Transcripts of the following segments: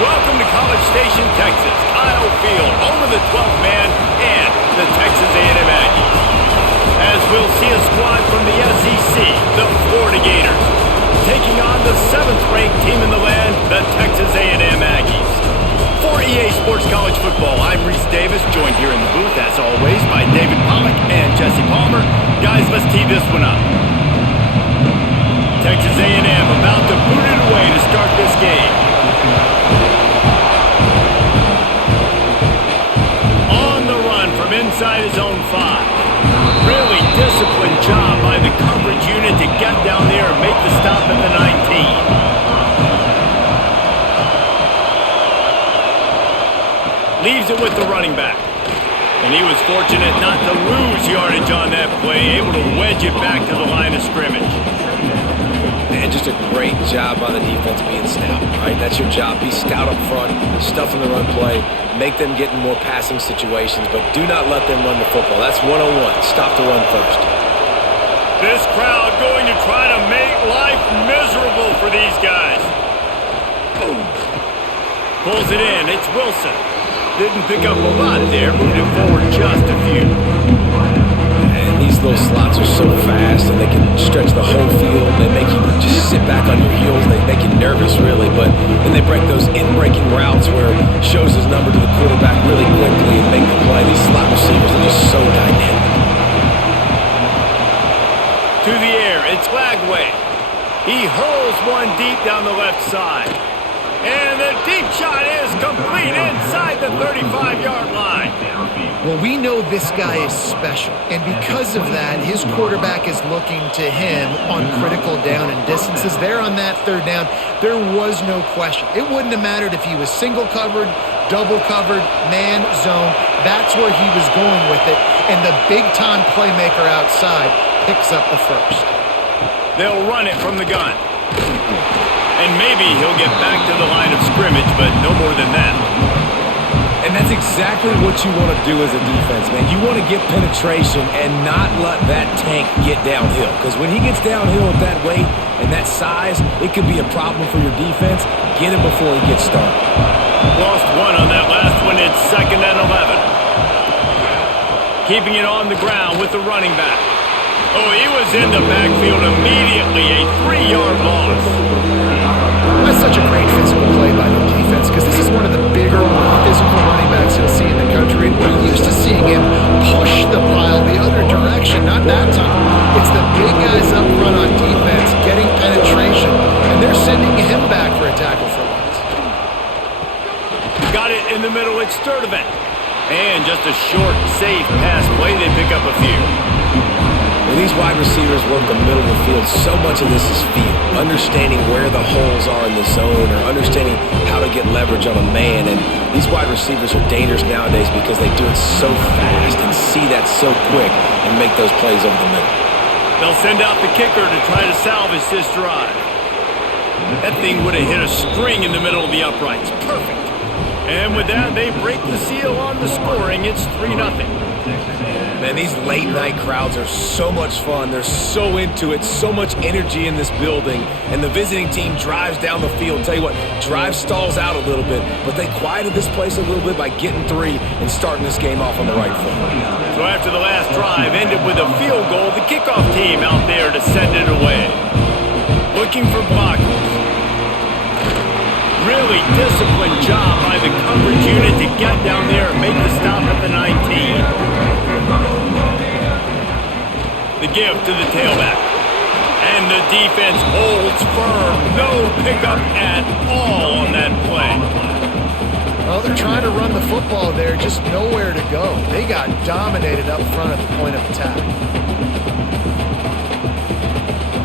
Welcome to College Station, Texas. Kyle Field, home of the 12th man and the Texas A&M Aggies. As we'll see a squad from the SEC, the Florida Gators, taking on the 7th-ranked team in the land, the Texas A&M Aggies. For EA Sports College Football, I'm Reese Davis, joined here in the booth, as always, by David Pollack and Jesse Palmer. Guys, let's tee this one up. Texas A&M about to boot it away to start this game. On the run from inside his own 5. Really disciplined job by the coverage unit to get down there and make the stop at the 19. Leaves it with the running back. And he was fortunate not to lose yardage on that play, able to wedge it back to the line of scrimmage. And just a great job by the defense being stout, right? That's your job. Be stout up front, stuff in the run play, make them get in more passing situations, but do not let them run the football. That's 101. Stop the run first. This crowd going to try to make life miserable for these guys. Pulls it in. It's Wilson. Didn't pick up a lot there, moved it forward just a few. And these little slots are so fast, and they can stretch the whole field. They make you just sit back on your heels. They make you nervous, really. But then they break those in-breaking routes where it shows his number to the quarterback really quickly and make the play. These slot receivers are just so dynamic. To the air, it's Lagway. He hurls one deep down the left side. And the deep shot is complete inside the 35-yard line. Well, we know this guy is special, and because of that, his quarterback is looking to him on critical down and distances. There on that third down, there was no question. It wouldn't have mattered if he was single covered, double covered, man, zone. That's where he was going with it, and the big-time playmaker outside picks up the first. They'll run it from the gun. And maybe he'll get back to the line of scrimmage, but no more than that. And that's exactly what you want to do as a defense, man. You want to get penetration and not let that tank get downhill. Because when he gets downhill at that weight and that size, it could be a problem for your defense. Get him before he gets started. Lost one on that last one. It's 2nd and 11. Keeping it on the ground with the running back. Oh, he was in the backfield immediately. A 3-yard loss. That's such a great physical play by the defense because this is one of the bigger, more physical running backs you'll see in the country. We're used to seeing him push the pile the other direction, not that time. It's the big guys up front on defense getting penetration, and they're sending him back for a tackle for once. Got it in the middle. It's Sturdivant. And just a short, safe pass play. They pick up a few. When these wide receivers work the middle of the field, so much of this is feel. Understanding where the holes are in the zone or understanding how to get leverage on a man. And these wide receivers are dangerous nowadays because they do it so fast and see that so quick and make those plays over the middle. They'll send out the kicker to try to salvage this drive. That thing would have hit a string in the middle of the uprights. Perfect. And with that, they break the seal on the scoring. It's 3-0. Man, these late-night crowds are so much fun. They're so into it, so much energy in this building. And the visiting team drives down the field. Tell you what, drive stalls out a little bit, but they quieted this place a little bit by getting 3 and starting this game off on the right foot. So after the last drive ended with a field goal, the kickoff team out there to send it away. Looking for blockers. Really disciplined job by the coverage unit to get down there and make the stop at the 19. The give to the tailback. And the defense holds firm. No pickup at all on that play. Well, they're trying to run the football there, just nowhere to go. They got dominated up front at the point of attack.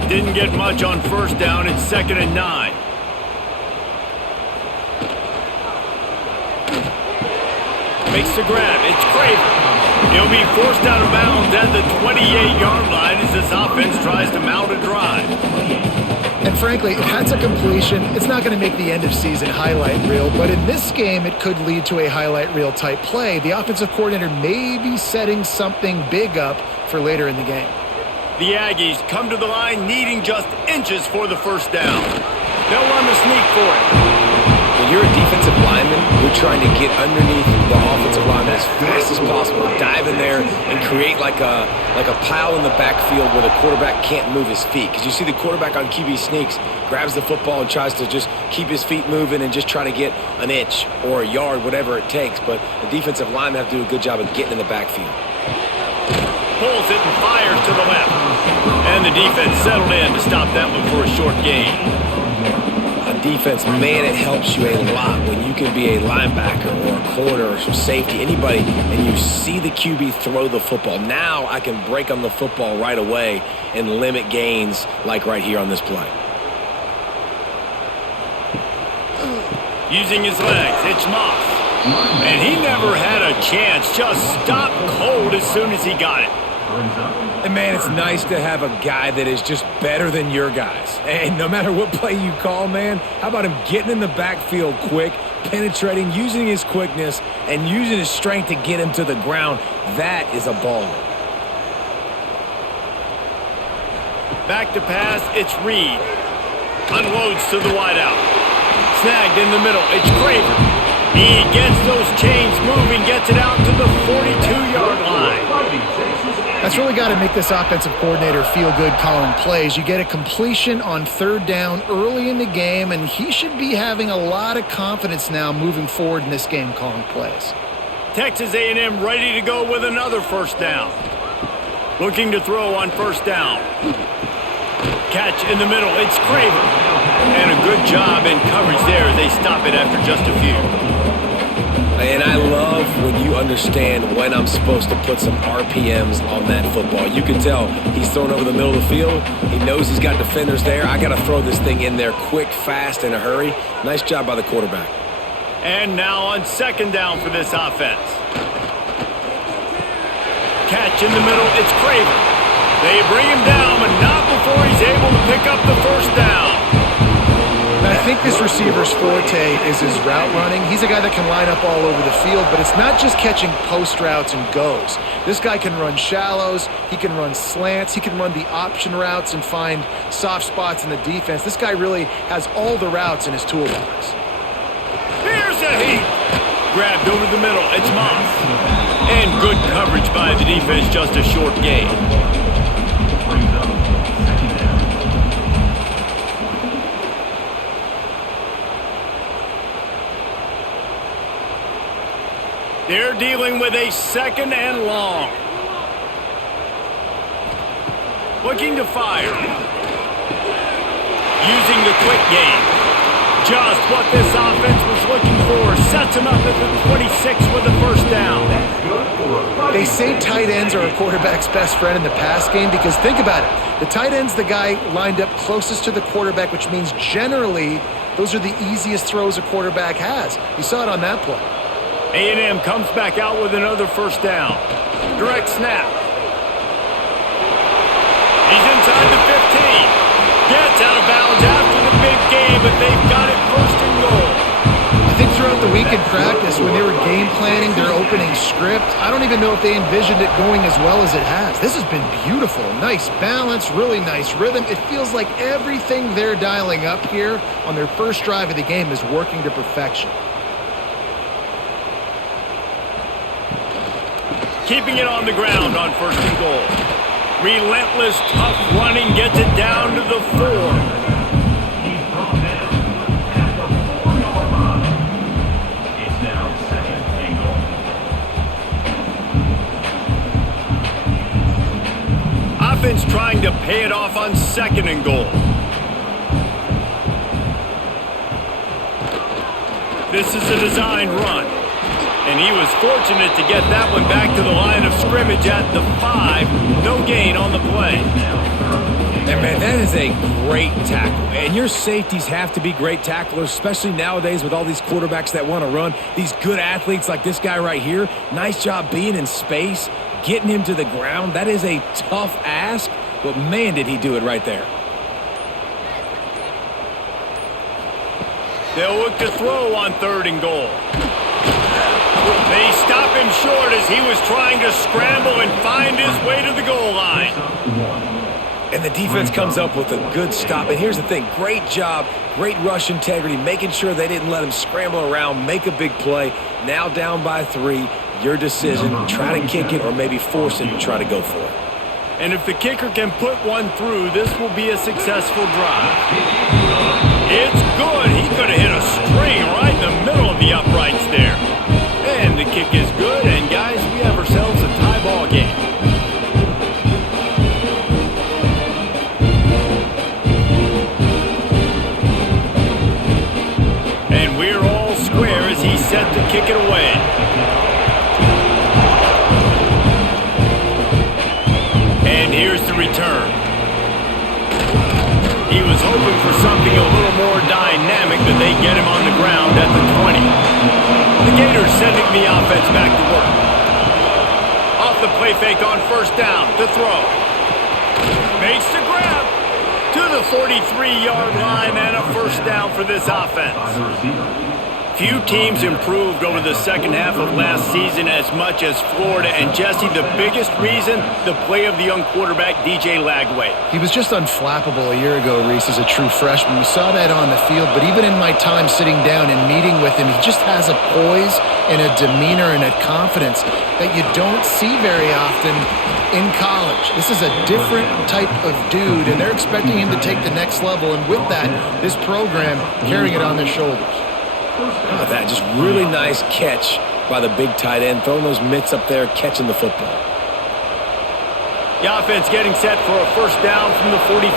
Didn't get much on first down. It's 2nd and 9. Makes the grab. It's Craven. He'll be forced out of bounds at the 28-yard line as this offense tries to mount a drive. And frankly, if that's a completion, it's not going to make the end-of-season highlight reel, but in this game, it could lead to a highlight reel type play. The offensive coordinator may be setting something big up for later in the game. The Aggies come to the line needing just inches for the first down. They'll run the sneak for it. You when you're a defensive lineman, you're trying to get underneath the offensive lineman as fast as possible, dive in there and create like a pile in the backfield where the quarterback can't move his feet. Because you see the quarterback on QB sneaks, grabs the football and tries to just keep his feet moving and just try to get an inch or a yard, whatever it takes. But the defensive linemen have to do a good job of getting in the backfield. Pulls it and fires to the left. And the defense settled in to stop that one for a short gain. On defense, man, it helps you a lot when you can be a linebacker or a corner or some safety, anybody, and you see the QB throw the football. Now I can break on the football right away and limit gains like right here on this play. Using his legs, it's Moss. And he never had a chance, just stopped cold as soon as he got it. And, man, it's nice to have a guy that is just better than your guys. And no matter what play you call, man, how about him getting in the backfield quick, penetrating, using his quickness, and using his strength to get him to the ground? That is a baller. Back to pass, it's Reed. Unloads to the wideout. Snagged in the middle, it's Craver. He gets those chains moving, gets it out to the 42-yard line. That's really got to make this offensive coordinator feel good calling plays. You get a completion on third down early in the game, and he should be having a lot of confidence now moving forward in this game calling plays. Texas A&M ready to go with another first down. Looking to throw on first down. Catch in the middle, it's Craver. And a good job in coverage there as they stop it after just a few. And I love when you understand when I'm supposed to put some RPMs on that football. You can tell he's throwing over the middle of the field. He knows he's got defenders there. I got to throw this thing in there quick, fast, in a hurry. Nice job by the quarterback. And now on second down for this offense. Catch in the middle, it's Craver. They bring him down, but not before he's able to pick up the first down. I think this receiver's forte is his route running. He's a guy that can line up all over the field, but it's not just catching post routes and goes. This guy can run shallows, he can run slants, he can run the option routes and find soft spots in the defense. This guy really has all the routes in his toolbox. Here's a heat. Grabbed over the middle, it's Moss. And good coverage by the defense, just a short gain. They're dealing with a second and long. Looking to fire. Using the quick game. Just what this offense was looking for. Sets him up at the 26 with the first down. They say tight ends are a quarterback's best friend in the pass game because think about it. The tight end's the guy lined up closest to the quarterback, which means generally those are the easiest throws a quarterback has. You saw it on that play. A&M comes back out with another first down. Direct snap. He's inside the 15. Gets out of bounds after the big game, but they've got it first and goal. I think throughout the week in practice, when they were game planning their opening script, I don't even know if they envisioned it going as well as it has. This has been beautiful. Nice balance, really nice rhythm. It feels like everything they're dialing up here on their first drive of the game is working to perfection. Keeping it on the ground on first and goal. Relentless, tough running gets it down to the 4. It's now second and goal. Offense trying to pay it off on second and goal. This is a designed run. And he was fortunate to get that one back to the line of scrimmage at the 5. No gain on the play. And man, that is a great tackle. And your safeties have to be great tacklers, especially nowadays with all these quarterbacks that want to run. These good athletes like this guy right here. Nice job being in space, getting him to the ground. That is a tough ask, but man, did he do it right there. They'll look to throw on third and goal. They stop him short as he was trying to scramble and find his way to the goal line. And the defense comes up with a good stop. And here's the thing, great job, great rush integrity, making sure they didn't let him scramble around, make a big play. Now down by 3, your decision, try to kick it or maybe force it and try to go for it. And if the kicker can put one through, this will be a successful drive. It's good. He could have hit a string right in the middle of the uprights there. And the kick is good, and guys, we have ourselves a tie ball game. And we're all square as he's set to kick it away. And here's the return. He was hoping for something a little more dynamic, but they get him on the ground at the 20. The Gators sending the offense back to work. Off the play fake on first down to throw. Makes the grab to the 43-yard line and a first down for this offense. Few teams improved over the second half of last season as much as Florida. And, Jesse, the biggest reason, the play of the young quarterback, DJ Lagway. He was just unflappable a year ago, Reese, as a true freshman. We saw that on the field, but even in my time sitting down and meeting with him, he just has a poise and a demeanor and a confidence that you don't see very often in college. This is a different type of dude, and they're expecting him to take the next level. And with that, this program carrying it on their shoulders. Oh, that just really nice catch by the big tight end, throwing those mitts up there, catching the football. The offense getting set for a first down from the 45.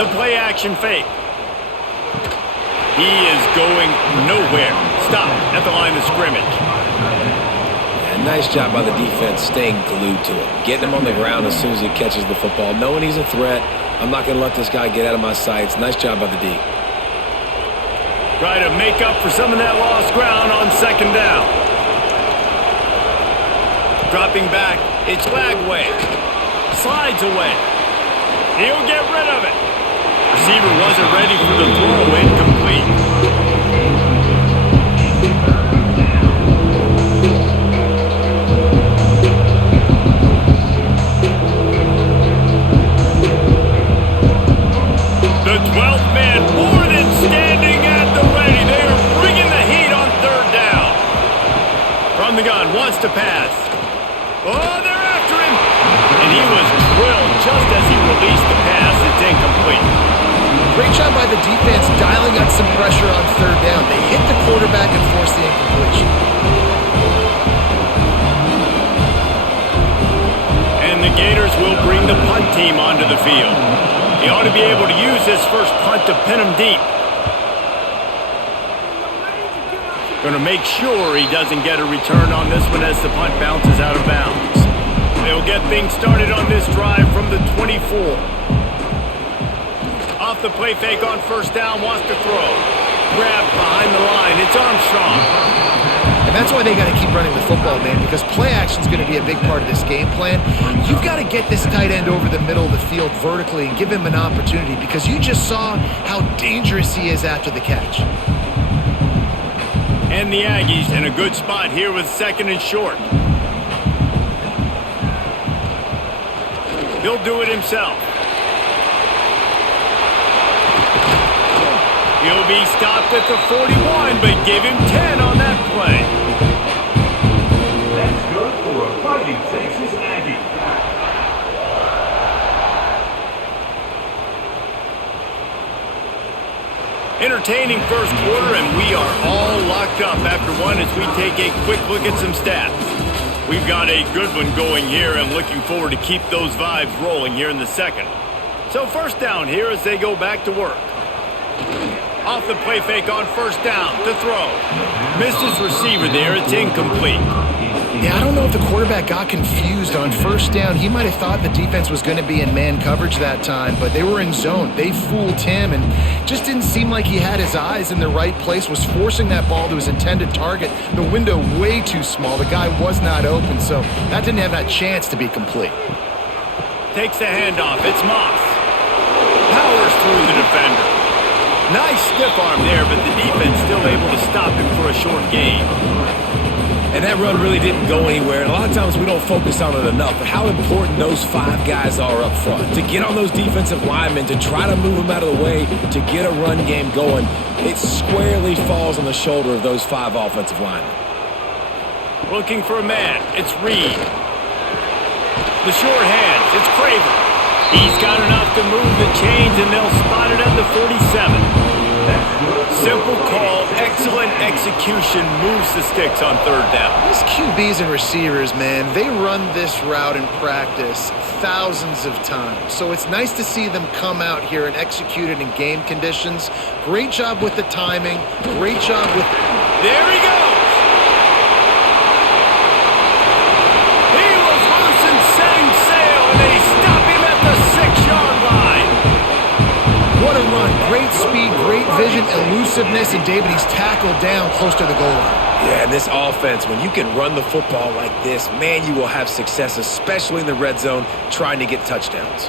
The play action fake. He is going nowhere. Stop at the line of scrimmage. Nice job by the defense staying glued to him, getting him on the ground as soon as he catches the football, knowing he's a threat. I'm not going to let this guy get out of my sights. Nice job by the D. Try to make up for some of that lost ground on second down. Dropping back, it's Lagway. Slides away. He'll get rid of it. Receiver wasn't ready for the throw, incomplete. The 12th man more than standing at the ready. They are bringing the heat on third down. From the gun, wants to pass. Oh, they're after him. And he was drilled just as he released the pass. It's incomplete. Great job by the defense dialing up some pressure on third down. They hit the quarterback and forced the incompletion. And the Gators will bring the punt team onto the field. He ought to be able to use his first punt to pin him deep. Going to make sure he doesn't get a return on this one as the punt bounces out of bounds. They'll get things started on this drive from the 24. Off the play fake on first down, wants to throw. Grabbed behind the line. It's Armstrong. And that's why they got to keep running the football, man, because play action is going to be a big part of this game plan. You've got to get this tight end over the middle of the field vertically and give him an opportunity, because you just saw how dangerous he is after the catch. And the Aggies in a good spot here with second and short. He'll do it himself. He'll be stopped at the 41, but give him 10 on that play. That's good for a Fighting Texas Aggie. Entertaining first quarter, and we are all locked up after one as we take a quick look at some stats. We've got a good one going here and looking forward to keep those vibes rolling here in the second. So first down here as they go back to work. Off the play fake on first down to throw. Missed his receiver there. It's incomplete. Yeah, I don't know if the quarterback got confused on first down. He might have thought the defense was going to be in man coverage that time, but they were in zone. They fooled him and just didn't seem like he had his eyes in the right place, was forcing that ball to his intended target. The window way too small. The guy was not open, so that didn't have that chance to be complete. Takes the handoff. It's Moss. Powers through the defender. Nice stiff arm there, but the defense still able to stop him for a short gain. And that run really didn't go anywhere. And a lot of times we don't focus on it enough, but how important those 5 guys are up front. To get on those defensive linemen, to try to move them out of the way, to get a run game going, it squarely falls on the shoulder of those 5 offensive linemen. Looking for a man. It's Reed. The short hands. It's Craver. He's got enough to move the chains, and they'll spot it at the 47. Simple call, excellent execution, moves the sticks on third down. These QBs and receivers, man, they run this route in practice thousands of times. So it's nice to see them come out here and execute it in game conditions. Great job with the timing. Great job with... There he goes! He was loose and setting sail, and they stop him at the 6-yard line. What a run. Great speed, great vision, elusiveness, and David, he's tackled down close to the goal line. Yeah, and this offense, when you can run the football like this, man, you will have success, especially in the red zone, trying to get touchdowns.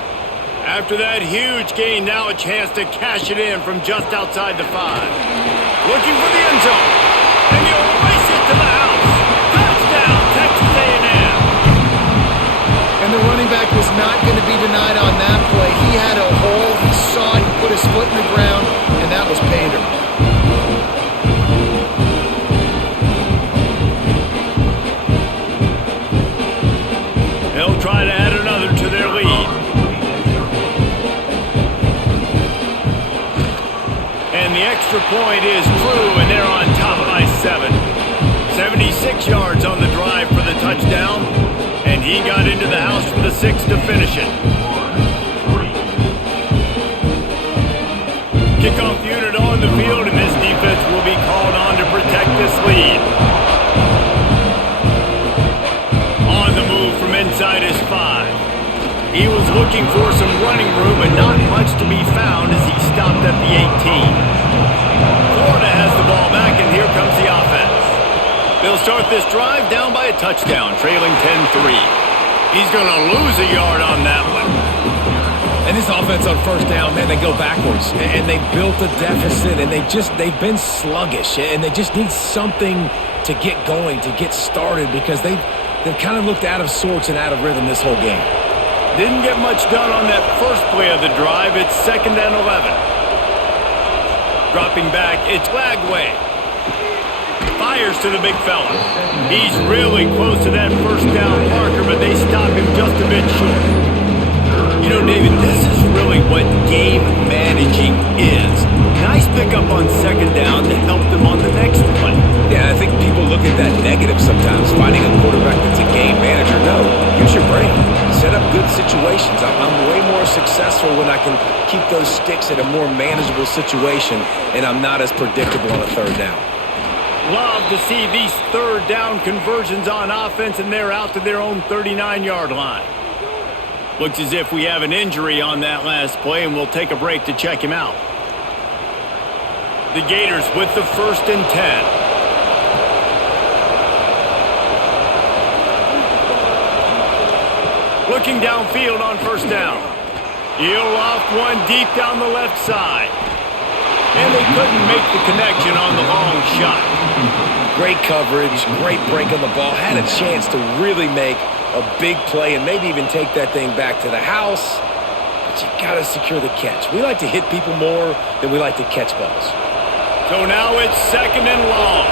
After that huge gain, now a chance to cash it in from just outside the 5. Looking for the end zone. And he'll race it to the house. Touchdown, Texas A&M. And the running back was not going to be denied on that play. He had a hole. He saw it. He put his foot in the ground, and that was pay dirt. They'll try to add another to their lead. And the extra point is true, and they're on top by 7. 76 yards on the drive for the touchdown, and he got into the house for the 6 to finish it. Kickoff unit on the field, and this defense will be called on to protect this lead. On the move from inside his 5. He was looking for some running room, but not much to be found as he stopped at the 18. Florida has the ball back, and here comes the offense. They'll start this drive down by a touchdown, trailing 10-3. He's going to lose a yard on that one. And this offense on first down, man, they go backwards. And they built a deficit, and they've been sluggish. And they just need something to get going, to get started, because they've kind of looked out of sorts and out of rhythm this whole game. Didn't get much done on that first play of the drive. It's 2nd and 11. Dropping back, it's Lagway. Fires to the big fella. He's really close to that first down marker, but they stop him just a bit short. You know, David, this is really what game managing is. Nice pickup on 2nd down to help them on the next play. Yeah, I think people look at that negative sometimes, finding a quarterback that's a game manager. No, use your brain. Set up good situations. I'm way more successful when I can keep those sticks in a more manageable situation, and I'm not as predictable on a 3rd down. Love to see these 3rd down conversions on offense, and they're out to their own 39-yard line. Looks as if we have an injury on that last play, and we'll take a break to check him out. The Gators with the 1st and 10. Looking downfield on 1st down. He'll off one deep down the left side. And they couldn't make the connection on the long shot. Great coverage, great break on the ball. Had a chance to really make a big play and maybe even take that thing back to the house. But you got to secure the catch. We like to hit people more than we like to catch balls. So now it's 2nd and long.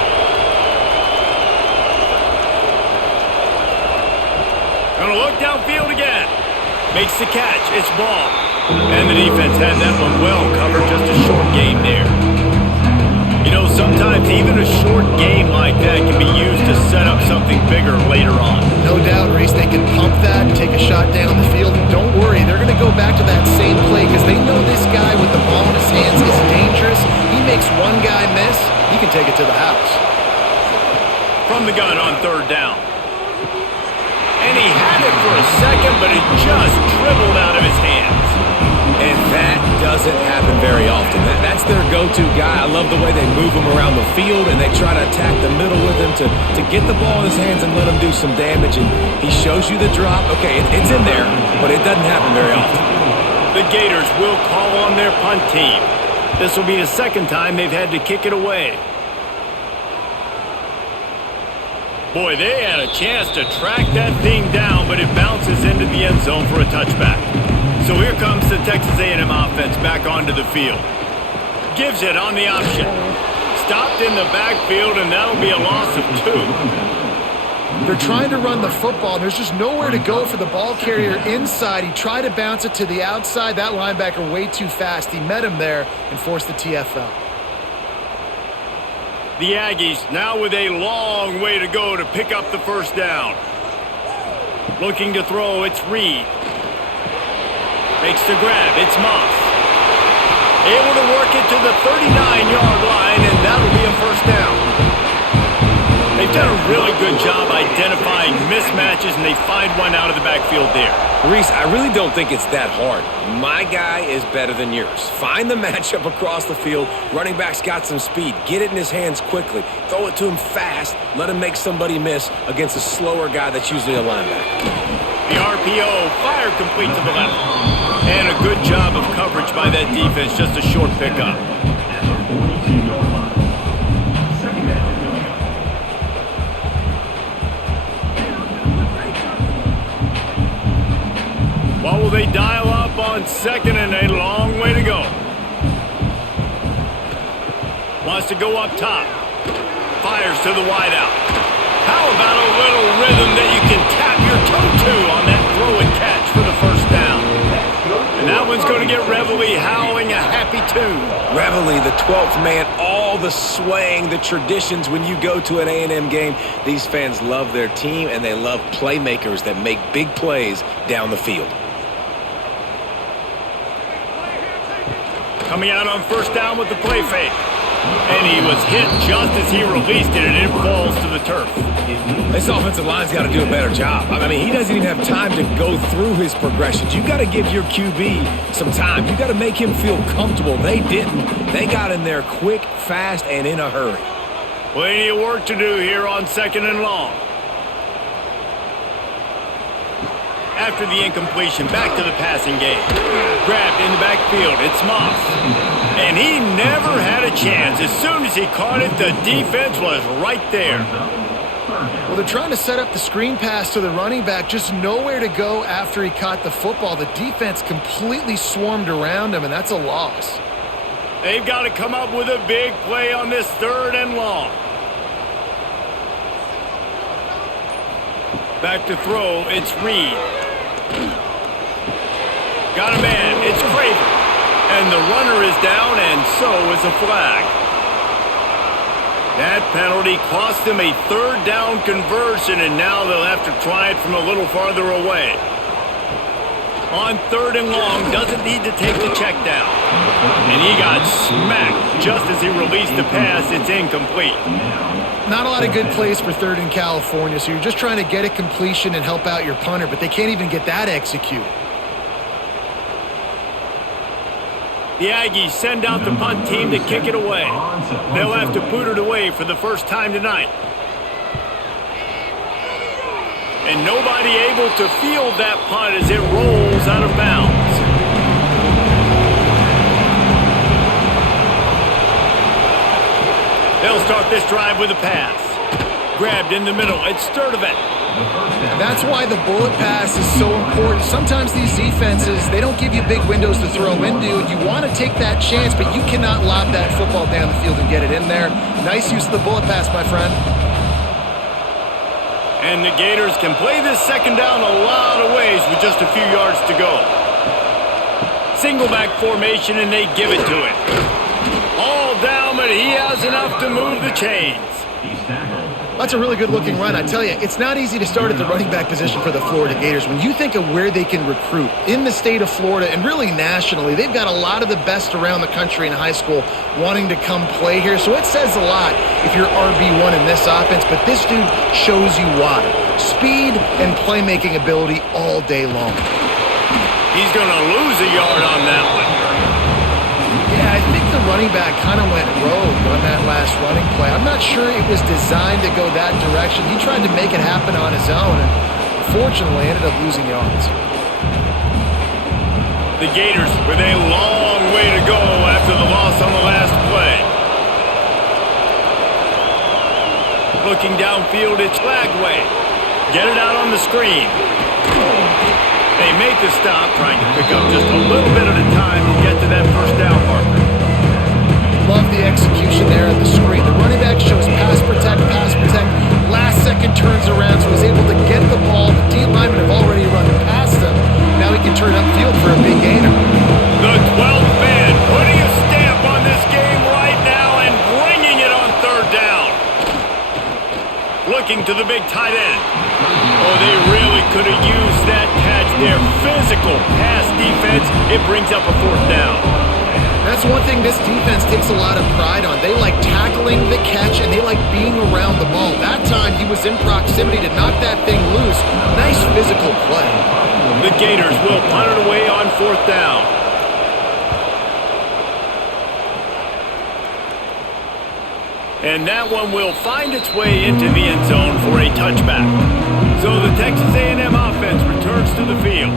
Gonna look downfield again. Makes the catch. It's ball. And the defense had that one well covered. Just a short game there. You know, sometimes even a short game like that can be used to set up something bigger later on. No doubt, Reese, they can pump that, take a shot down the field. And don't worry, they're going to go back to that same play because they know this guy with the ball in his hands is dangerous. He makes one guy miss, he can take it to the house. From the gun on 3rd down. And he had it for a second, but it just dribbled out of his hands. And that doesn't happen very often. That's their go-to guy. I love the way they move him around the field, and they try to attack the middle with him to get the ball in his hands and let him do some damage. And he shows you the drop. Okay, it's in there, but it doesn't happen very often. The Gators will call on their punt team. This will be the 2nd time they've had to kick it away. Boy, they had a chance to track that thing down, but it bounces into the end zone for a touchback. So here comes the Texas A&M offense back onto the field. Gives it on the option. Stopped in the backfield, and that'll be a loss of 2. They're trying to run the football, and there's just nowhere to go for the ball carrier inside. He tried to bounce it to the outside. That linebacker way too fast. He met him there and forced the TFL. The Aggies now with a long way to go to pick up the first down. Looking to throw, it's Reed. Makes the grab, it's Moss. Able to work it to the 39-yard line, and that'll be a first down. They've done a really good job identifying mismatches, and they find one out of the backfield there. Reese, I really don't think it's that hard. My guy is better than yours. Find the matchup across the field. Running back's got some speed. Get it in his hands quickly. Throw it to him fast. Let him make somebody miss against a slower guy that's usually a linebacker. The RPO fired complete to the left. And a good job of coverage by that defense. Just a short pickup. What will they dial up on second, and a long way to go? Wants to go up top. Fires to the wideout. How about a little rhythm that you can tap your toe to on that throw and catch for the first down? And that one's going to get Reveille howling a happy tune. Reveille, the 12th man, all the swaying, the traditions when you go to an A&M game. These fans love their team, and they love playmakers that make big plays down the field. Coming out on first down with the play fake. And he was hit just as he released it, and it falls to the turf. This offensive line's got to do a better job. I mean, he doesn't even have time to go through his progressions. You've got to give your QB some time. You've got to make him feel comfortable. They didn't. They got in there quick, fast, and in a hurry. Plenty of work to do here on second and long. After the incompletion, back to the passing game. Grabbed in the backfield, it's Moss. And he never had a chance. As soon as he caught it, the defense was right there. Well, they're trying to set up the screen pass to the running back. Just nowhere to go after he caught the football. The defense completely swarmed around him, and that's a loss. They've got to come up with a big play on this third and long. Back to throw, it's Reed. Got a man, it's Craven. And the runner is down, and so is a flag. That penalty cost them a third down conversion, and now they'll have to try it from a little farther away. On third and long, doesn't need to take the check down. And he got smacked just as he released the pass. It's incomplete. Not a lot of good plays for third in California, so you're just trying to get a completion and help out your punter, but they can't even get that executed. The Aggies send out the punt team to kick it away. They'll have to boot it away for the first time tonight. And nobody able to field that punt as it rolls out of bounds. They'll start this drive with a pass. Grabbed in the middle, it's Sturdivant. That's why the bullet pass is so important. Sometimes these defenses, they don't give you big windows to throw into. You want to take that chance, but you cannot lob that football down the field and get it in there. Nice use of the bullet pass, my friend. And the Gators can play this second down a lot of ways with just a few yards to go. Single back formation, and they give it to him. All down, but he has enough to move the chains. That's a really good-looking run. I tell you, it's not easy to start at the running back position for the Florida Gators. When you think of where they can recruit in the state of Florida and really nationally, they've got a lot of the best around the country in high school wanting to come play here. So it says a lot if you're RB1 in this offense, but this dude shows you why. Speed and playmaking ability all day long. He's going to lose a yard on that one. Yeah, I think the running back kind of went rogue on that last running play. I'm not sure it was designed to go that direction. He tried to make it happen on his own and unfortunately ended up losing yards. The Gators with a long way to go after the loss on the last play. Looking downfield, it's Lagway. Get it out on the screen. They make the stop, trying to pick up just a little bit at a time to get to that first down marker. Love the execution there on the screen. The running back shows pass protect, pass protect. Last second turns around, so he's able to get the ball. The D linemen have already run past him. Now he can turn upfield for a big gainer. The 12th man putting a stamp on this game right now and bringing it on third down. Looking to the big tight end. Oh, they really could have used that catch there. Physical pass defense. It brings up a fourth down. That's one thing this defense takes a lot of pride on. They like tackling the catch, and they like being around the ball. That time, he was in proximity to knock that thing loose. Nice physical play. The Gators will punt it away on fourth down. And that one will find its way into the end zone for a touchback. So the Texas A&M offense returns to the field.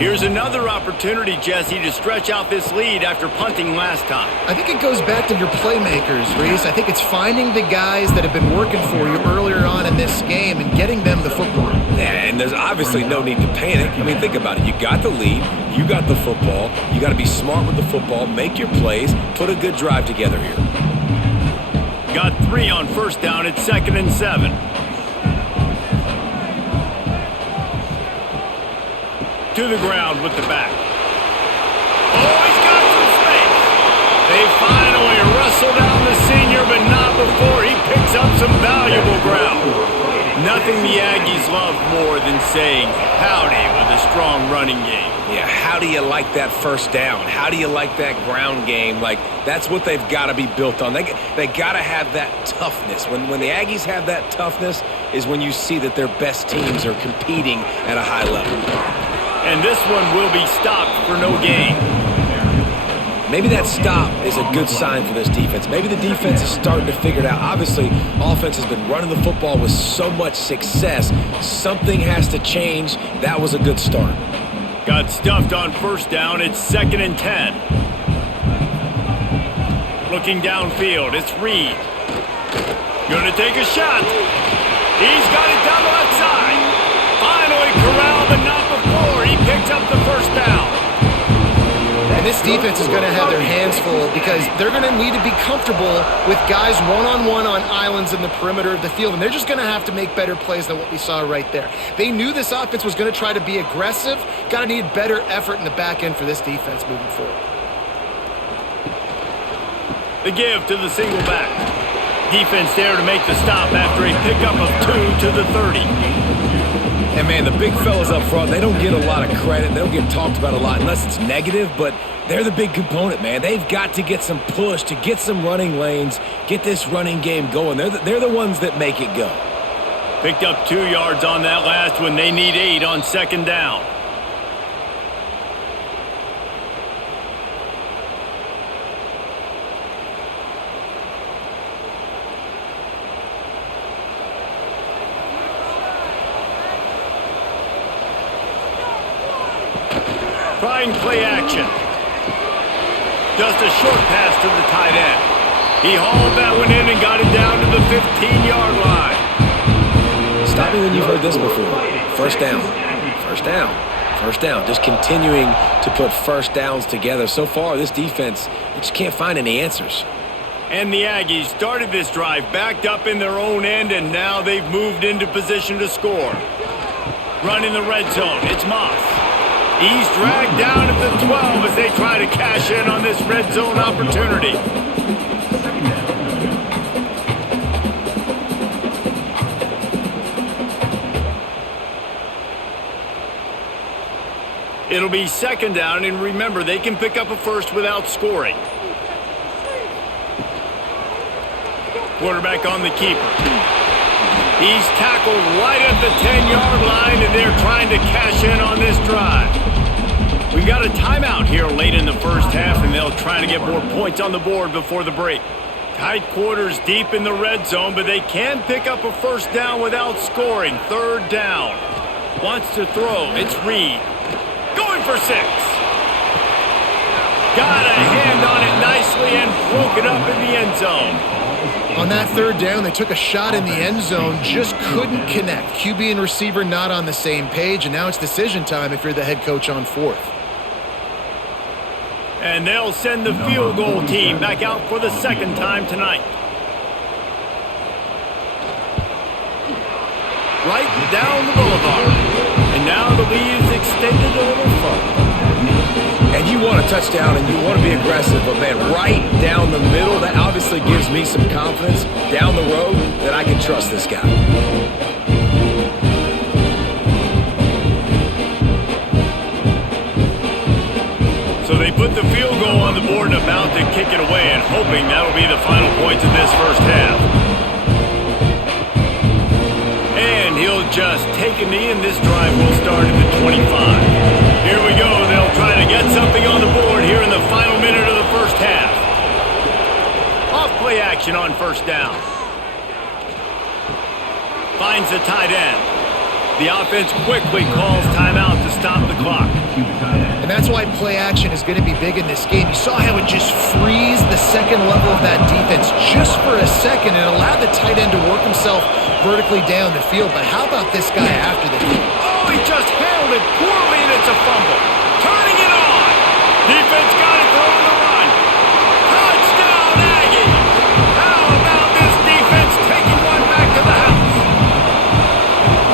Here's another opportunity, Jesse, to stretch out this lead after punting last time. I think it goes back to your playmakers, Reese. I think it's finding the guys that have been working for you earlier on in this game and getting them the football. Yeah, and there's obviously no need to panic. I mean, think about it. You got the lead. You got the football. You got to be smart with the football. Make your plays. Put a good drive together here. Got 3 on first down. It's 2nd and 7. To the ground with the back. Oh, he's got some space. They finally wrestle down the senior, but not before he picks up some valuable ground. Nothing the Aggies love more than saying howdy with a strong running game. Yeah, how do you like that first down? How do you like that ground game? Like, that's what they've got to be built on. They got to have that toughness. When the Aggies have that toughness is when you see that their best teams are competing at a high level. And this one will be stopped for no gain. Maybe that stop is a good sign for this defense. Maybe the defense is starting to figure it out. Obviously, offense has been running the football with so much success. Something has to change. That was a good start. Got stuffed on first down. It's 2nd and 10. Looking downfield, it's Reed. Gonna take a shot. He's got it down the left side. Finally corralled, but not before. He picks up the first down. And this defense is going to have their hands full because they're going to need to be comfortable with guys one-on-one on islands in the perimeter of the field, and they're just going to have to make better plays than what we saw right there. They knew this offense was going to try to be aggressive. Got to need better effort in the back end for this defense moving forward. The give to the single back. Defense there to make the stop after a pickup of 2 to the 30. And, man, the big fellas up front, they don't get a lot of credit. They don't get talked about a lot unless it's negative, but they're the big component, man. They've got to get some push, to get some running lanes, get this running game going. They're the ones that make it go. Picked up 2 yards on that last one. They need 8 on 2nd down. Trying play action. Just a short pass to the tight end. He hauled that one in and got it down to the 15-yard line. Stop me when you've heard this before. First down. First down. First down. Just continuing to put first downs together. So far, this defense, they just can't find any answers. And the Aggies started this drive backed up in their own end, and now they've moved into position to score. Running the red zone. It's Moss. He's dragged down at the 12 as they try to cash in on this red zone opportunity. It'll be 2nd down, and remember, they can pick up a first without scoring. Quarterback on the keeper. He's tackled right at the 10-yard line, and they're trying to cash in on this drive. We've got a timeout here late in the first half, and they'll try to get more points on the board before the break. Tight quarters deep in the red zone, but they can pick up a first down without scoring. 3rd down. Wants to throw. It's Reed. Going for 6. Got a hand on it nicely and broke it up in the end zone. On that third down, they took a shot in the end zone, just couldn't connect. QB and receiver not on the same page, and now it's decision time if you're the head coach on fourth. And they'll send the field goal team back out for the second time tonight. Right down the boulevard. And now the lead is extended a little further. And you want a touchdown and you want to be aggressive, but man, right down the middle, that obviously gives me some confidence down the road that I can trust this guy. So they put the field goal on the board and about to kick it away, and hoping that'll be the final points of this first half. And he'll just take a knee, and this drive will start at the 25. Here we go. They'll try to get something on the board here in the final minute of the first half. Off play action on first down. Finds the tight end. The offense quickly calls timeout to stop the clock. And that's why play action is going to be big in this game. You saw how it just frees the second level of that defense just for a second and allowed the tight end to work himself vertically down the field. But how about this guy after the game? Oh, he just handled it poorly, and it's a fumble. Turning it on. Defense got it, throwing the run. Touchdown, Aggies. How about this defense taking one back to the house?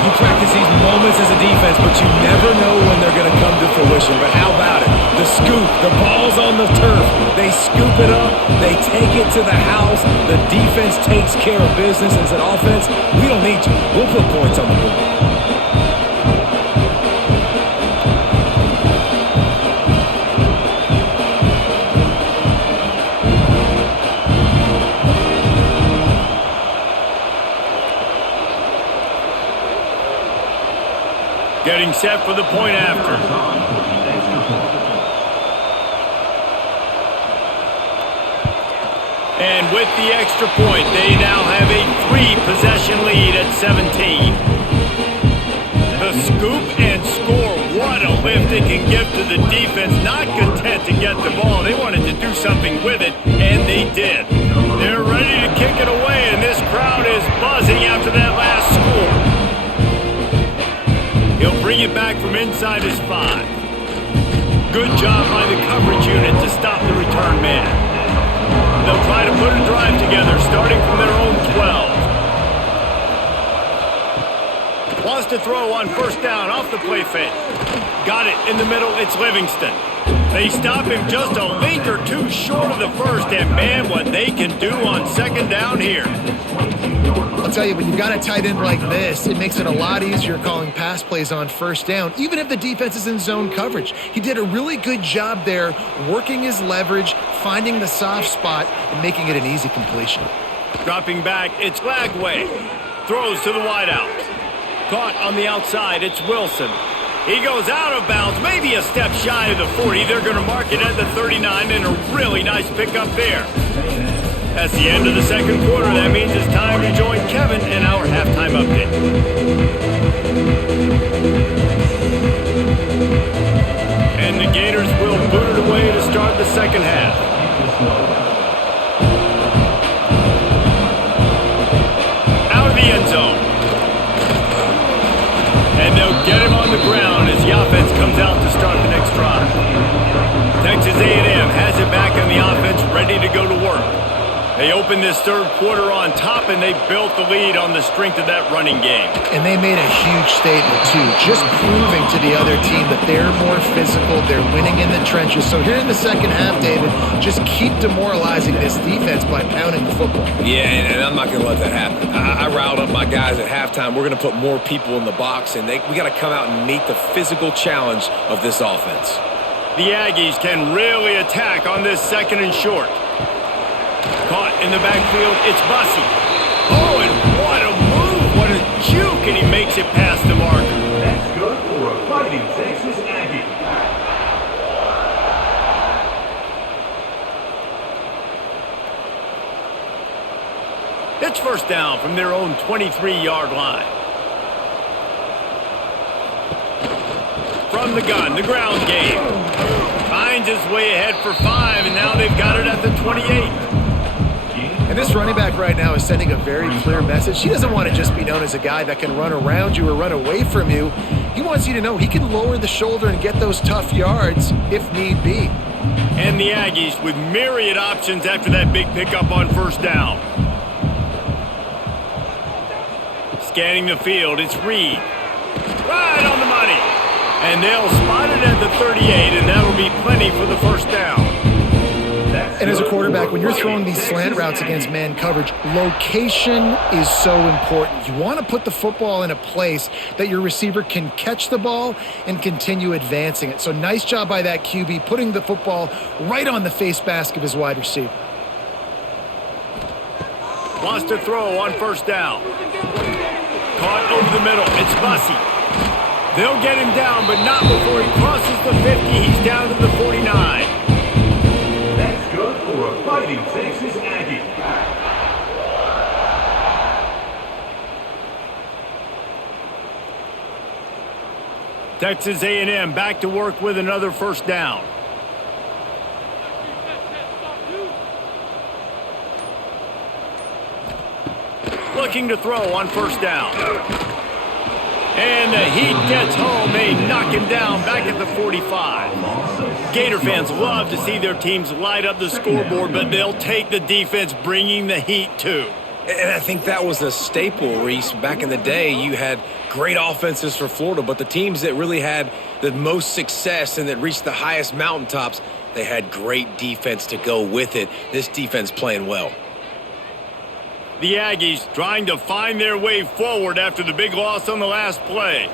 You practice these moments as a defense, but you never know when they're going to come to fruition. But how about it? The scoop, the ball's on the turf. They scoop it up. They take it to the house. The defense takes care of business. As an offense, we don't need you. We'll put points on the board. Getting set for the point after. And with the extra point, they now have a 3-possession lead at 17. The scoop and score. What a lift it can give to the defense. Not content to get the ball. They wanted to do something with it, and they did. They're ready to kick it away, and this crowd is buzzing after that last score. He'll bring it back from inside his 5. Good job by the coverage unit to stop the return man. They'll try to put a drive together, starting from their own 12. Wants to throw on first down off the play fake. Got it in the middle. It's Livingston. They stop him just a link or two short of the first, and man, what they can do on second down here. I'll tell you, when you've got a tight end like this, it makes it a lot easier calling pass plays on first down, even if the defense is in zone coverage. He did a really good job there, working his leverage, finding the soft spot, and making it an easy completion. Dropping back, it's Lagway. Throws to the wideout. Caught on the outside, it's Wilson. He goes out of bounds, maybe a step shy of the 40. They're going to mark it at the 39, and a really nice pickup there. That's the end of the second quarter. That means it's time to join Kevin in our halftime update. And the Gators will boot it away to start the second half. Out of the end zone. And they'll get him on the ground as the offense comes out to start the next drive. Texas A&M has it back on the offense, ready to go to work. They opened this third quarter on top, and they built the lead on the strength of that running game. And they made a huge statement, too, just proving to the other team that they're more physical, they're winning in the trenches. So here in the second half, David, just keep demoralizing this defense by pounding the football. Yeah, and I'm not going to let that happen. I riled up my guys at halftime. We're going to put more people in the box, and we got to come out and meet the physical challenge of this offense. The Aggies can really attack on this second and short. Caught in the backfield, it's Bussey. Oh, and what a move, what a juke, and he makes it past the marker. That's good for a Fighting Texas Aggie. It's first down from their own 23-yard line. From the gun, the ground game. Finds his way ahead for 5, and now they've got it at the 28. And this running back right now is sending a very clear message. He doesn't want to just be known as a guy that can run around you or run away from you. He wants you to know he can lower the shoulder and get those tough yards if need be. And the Aggies with myriad options after that big pickup on first down. Scanning the field, it's Reed. Right on the money. And they'll spot it at the 38, and that'll be plenty for the first down. And as a quarterback, when you're throwing these slant routes against man coverage, location is so important. You want to put the football in a place that your receiver can catch the ball and continue advancing it. So nice job by that QB, putting the football right on the face mask of his wide receiver. Wants to throw on first down. Caught over the middle. It's Bussey. They'll get him down, but not before he crosses the 50. He's down to the 49. That's good for a Fighting Texas Aggie. Texas A&M back to work with another first down. Looking to throw on first down. And the heat gets home. They knock him down back at the 45. Gator fans love to see their teams light up the scoreboard, but they'll take the defense bringing the heat too. And I think that was a staple, Reese. Back in the day, you had great offenses for Florida, but the teams that really had the most success and that reached the highest mountaintops, they had great defense to go with it. This defense playing well. The Aggies trying to find their way forward after the big loss on the last play.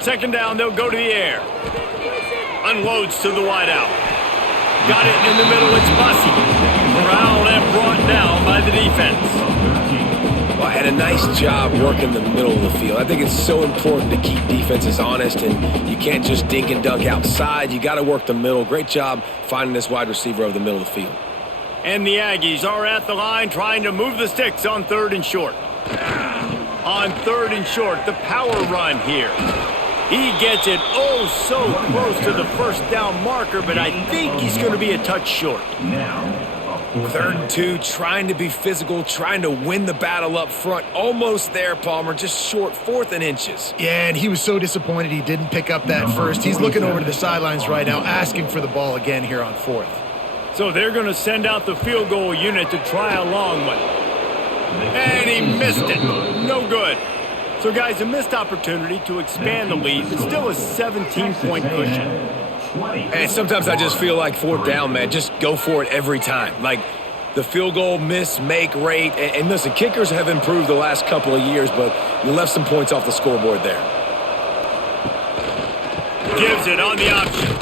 Second down, they'll go to the air. Unloads to the wideout. Got it in the middle, it's Bussey. Corralled and brought down by the defense. Well, and a nice job working the middle of the field. I think it's so important to keep defenses honest, and you can't just dink and dunk outside. You got to work the middle. Great job finding this wide receiver over the middle of the field. And the Aggies are at the line trying to move the sticks on third and short. On third and short, the power run here. He gets it oh so close to the first down marker, but I think he's going to be a touch short. Third and 2, trying to be physical, trying to win the battle up front. Almost there, Palmer, just short, 4th and inches. Yeah, and he was so disappointed he didn't pick up that first. He's looking over to the sidelines right now, asking for the ball again here on 4th. So they're going to send out the field goal unit to try a long one. And he missed it. No good. So, guys, a missed opportunity to expand the lead, but still a 17-point cushion. And sometimes I just feel like 4th down, man, just go for it every time. Like the field goal miss-make rate. And listen, kickers have improved the last couple of years, but you left some points off the scoreboard there. Gives it on the option.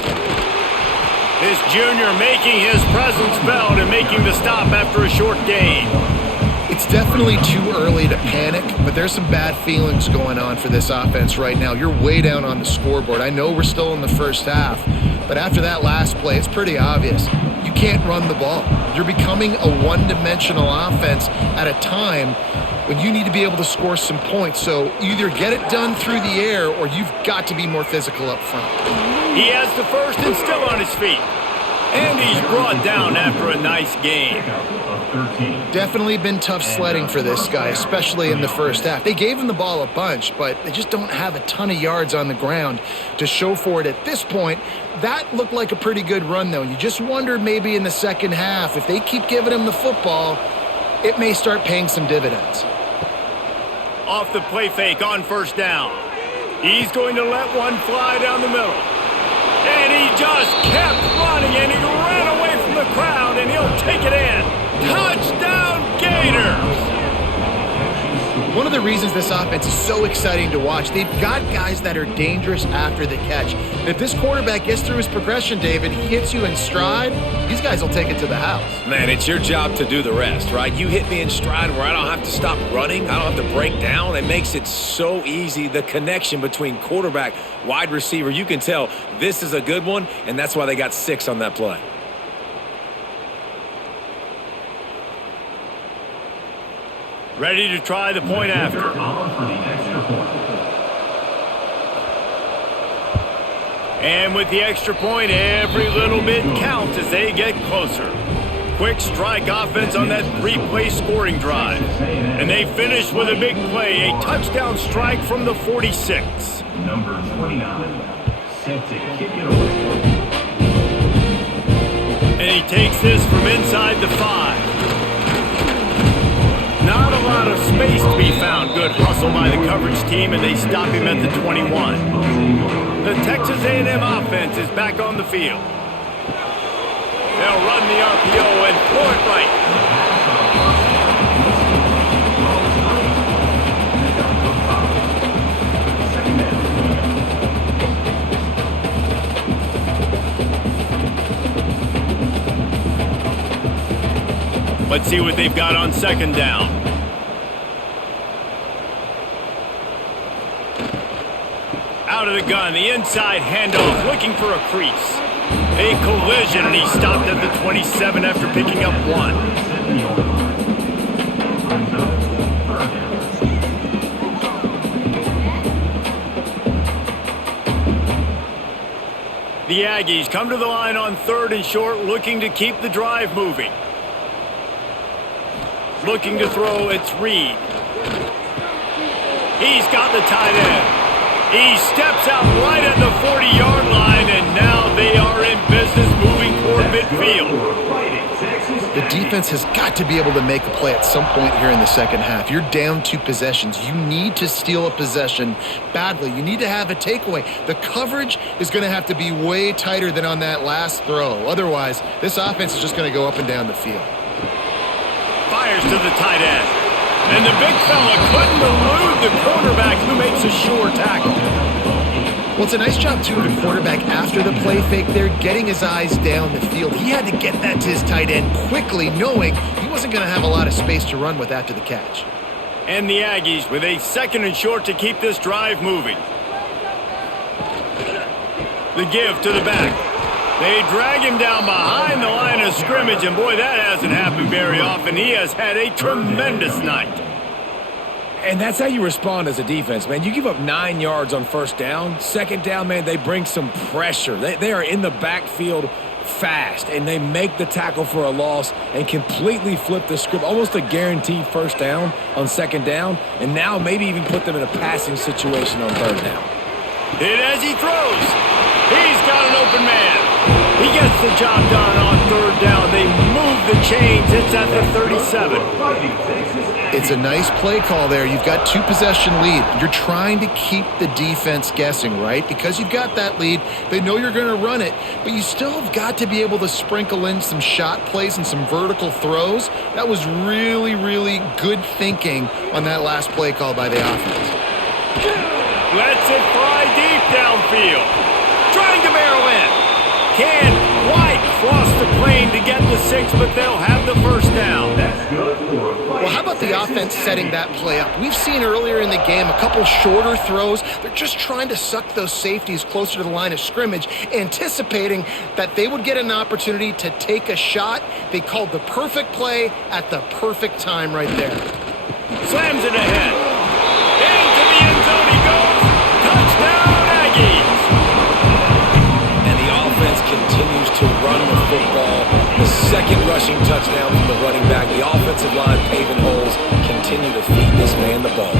This junior making his presence felt and making the stop after a short gain. It's definitely too early to panic, but there's some bad feelings going on for this offense right now. You're way down on the scoreboard. I know we're still in the first half, but after that last play, it's pretty obvious. You can't run the ball. You're becoming a one-dimensional offense at a time when you need to be able to score some points. So either get it done through the air or you've got to be more physical up front. He has the first and still on his feet. And he's brought down after a nice gain. Definitely been tough sledding for this guy, especially in the first half. They gave him the ball a bunch, but they just don't have a ton of yards on the ground to show for it at this point. That looked like a pretty good run, though. You just wondered maybe in the second half, if they keep giving him the football, it may start paying some dividends. Off the play fake on first down. He's going to let one fly down the middle. And he just kept running, and he ran away from the crowd, and he'll take it in. Touchdown, Gators! One of the reasons this offense is so exciting to watch, they've got guys that are dangerous after the catch. If this quarterback gets through his progression, David, he hits you in stride, these guys will take it to the house. Man, it's your job to do the rest, right? You hit me in stride where I don't have to stop running. I don't have to break down. It makes it so easy. The connection between quarterback, wide receiver, you can tell this is a good one, and that's why they got 6 on that play. Ready to try the point after. And with the extra point, every little bit counts as they get closer. quick strike offense on that three-play scoring drive. And they finish with a big play, a touchdown strike from the 46. Number 29, set to kick it away. And he takes this from inside the 5. Not a lot of space to be found. Good hustle by the coverage team, and they stop him at the 21. The Texas A&M offense is back on the field. They'll run the RPO and throw it right. Let's see what they've got on second down. Out of the gun, the inside handoff, looking for a crease. A collision, and he stopped at the 27 after picking up 1. The Aggies come to the line on 3rd and short, looking to keep the drive moving. Looking to throw, it's Reed. He's got the tight end. He steps out right at the 40-yard line, and now they are in business moving toward midfield. The defense has got to be able to make a play at some point here in the second half. You're down 2 possessions. You need to steal a possession badly. You need to have a takeaway. The coverage is going to have to be way tighter than on that last throw. Otherwise, this offense is just going to go up and down the field. Fires to the tight end. And the big fella couldn't elude the quarterback, who makes a sure tackle. Well, it's a nice job, too, of the quarterback after the play fake there, getting his eyes down the field. He had to get that to his tight end quickly, knowing he wasn't going to have a lot of space to run with after the catch. And the Aggies with a 2nd and short to keep this drive moving. The give to the back. They drag him down behind the line of scrimmage, and boy, that hasn't happened very often. He has had a tremendous night. And that's how you respond as a defense, man. You give up 9 yards on first down. Second down, man, they bring some pressure. They are in the backfield fast, and they make the tackle for a loss and completely flip the script. Almost a guaranteed first down on second down, and now maybe even put them in a passing situation on third down. Hit as he throws. He's got an open man. He gets the job done on third down. They move the chains. It's at the 37. It's a nice play call there. You've got 2 possession lead. You're trying to keep the defense guessing, right? Because you've got that lead. They know you're going to run it, but you still have got to be able to sprinkle in some shot plays and some vertical throws. That was really, really good thinking on that last play call by the offense. Lets it fly deep downfield. Trying to barrel in. Can't quite cross the plane to get the 6, but they'll have the first down. Well, how about the offense setting that play up? We've seen earlier in the game a couple shorter throws. They're just trying to suck those safeties closer to the line of scrimmage, anticipating that they would get an opportunity to take a shot. They called the perfect play at the perfect time right there. Slams it ahead. Into the end zone he goes. Touchdown, Aggies. Continues to run the football. The 2nd rushing touchdown from the running back. The offensive line paving holes. Continue to feed this man the ball.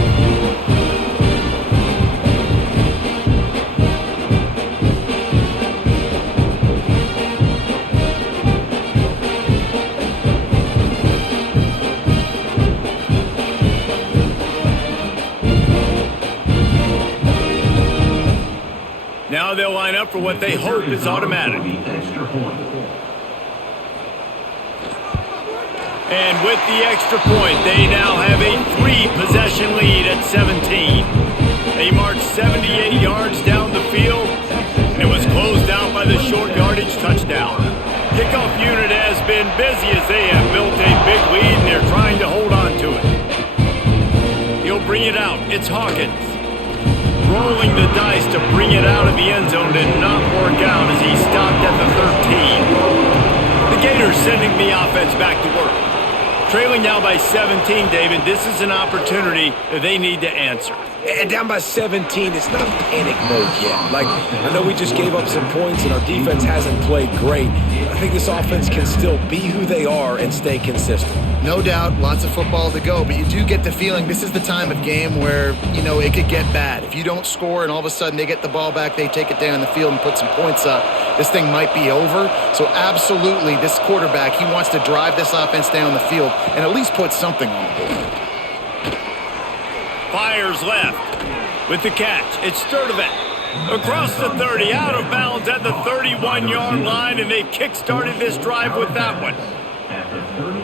Now they'll line up for what they hope is automatic. And with the extra point, they now have a 3-possession lead at 17. They marched 78 yards down the field, and it was closed out by the short yardage touchdown. Kickoff unit has been busy as they have built a big lead, and they're trying to hold on to it. He'll bring it out. It's Hawkins. Rolling the dice to bring it out of the end zone did not work out as he stopped at the 13. The Gators sending the offense back to work. Trailing now by 17, David, this is an opportunity that they need to answer. And down by 17, it's not panic mode yet. Like, I know we just gave up some points and our defense hasn't played great. I think this offense can still be who they are and stay consistent. No doubt, lots of football to go, but you do get the feeling this is the time of game where, it could get bad. If you don't score and all of a sudden they get the ball back, they take it down the field and put some points up, this thing might be over. So absolutely, this quarterback, he wants to drive this offense down the field and at least put something on the board. Fires left with the catch. It's Sturdivant across the 30, out of bounds at the 31-yard line, and they've kick-started this drive with that one.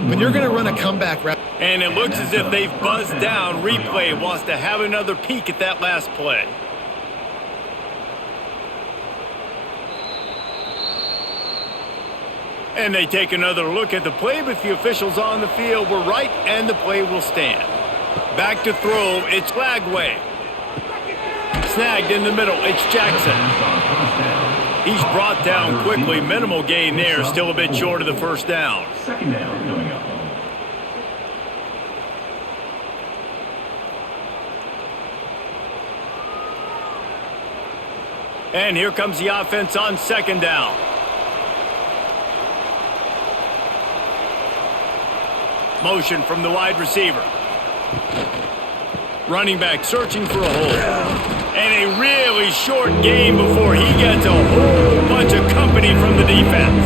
When you're going to run a comeback route, and it looks as if they've buzzed down. Replay wants to have another peek at that last play. And they take another look at the play, but the officials on the field were right, and the play will stand. Back to throw, it's Lagway. Snagged in the middle, it's Jackson. He's brought down quickly. Minimal gain there, still a bit short of the first down. Second down coming up. And here comes the offense on second down. Motion from the wide receiver. Running back searching for a hole. And a really short game before he gets a whole bunch of company from the defense.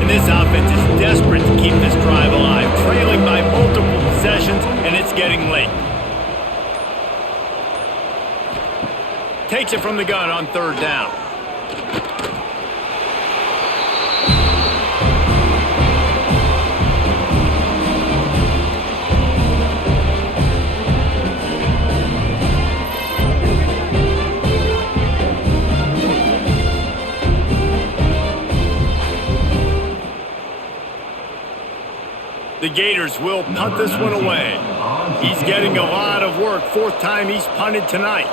And this offense is desperate to keep this drive alive, trailing by multiple possessions, and it's getting late. Takes it from the gun on third down. The Gators will punt this one away. He's getting a lot of work. Fourth time he's punted tonight.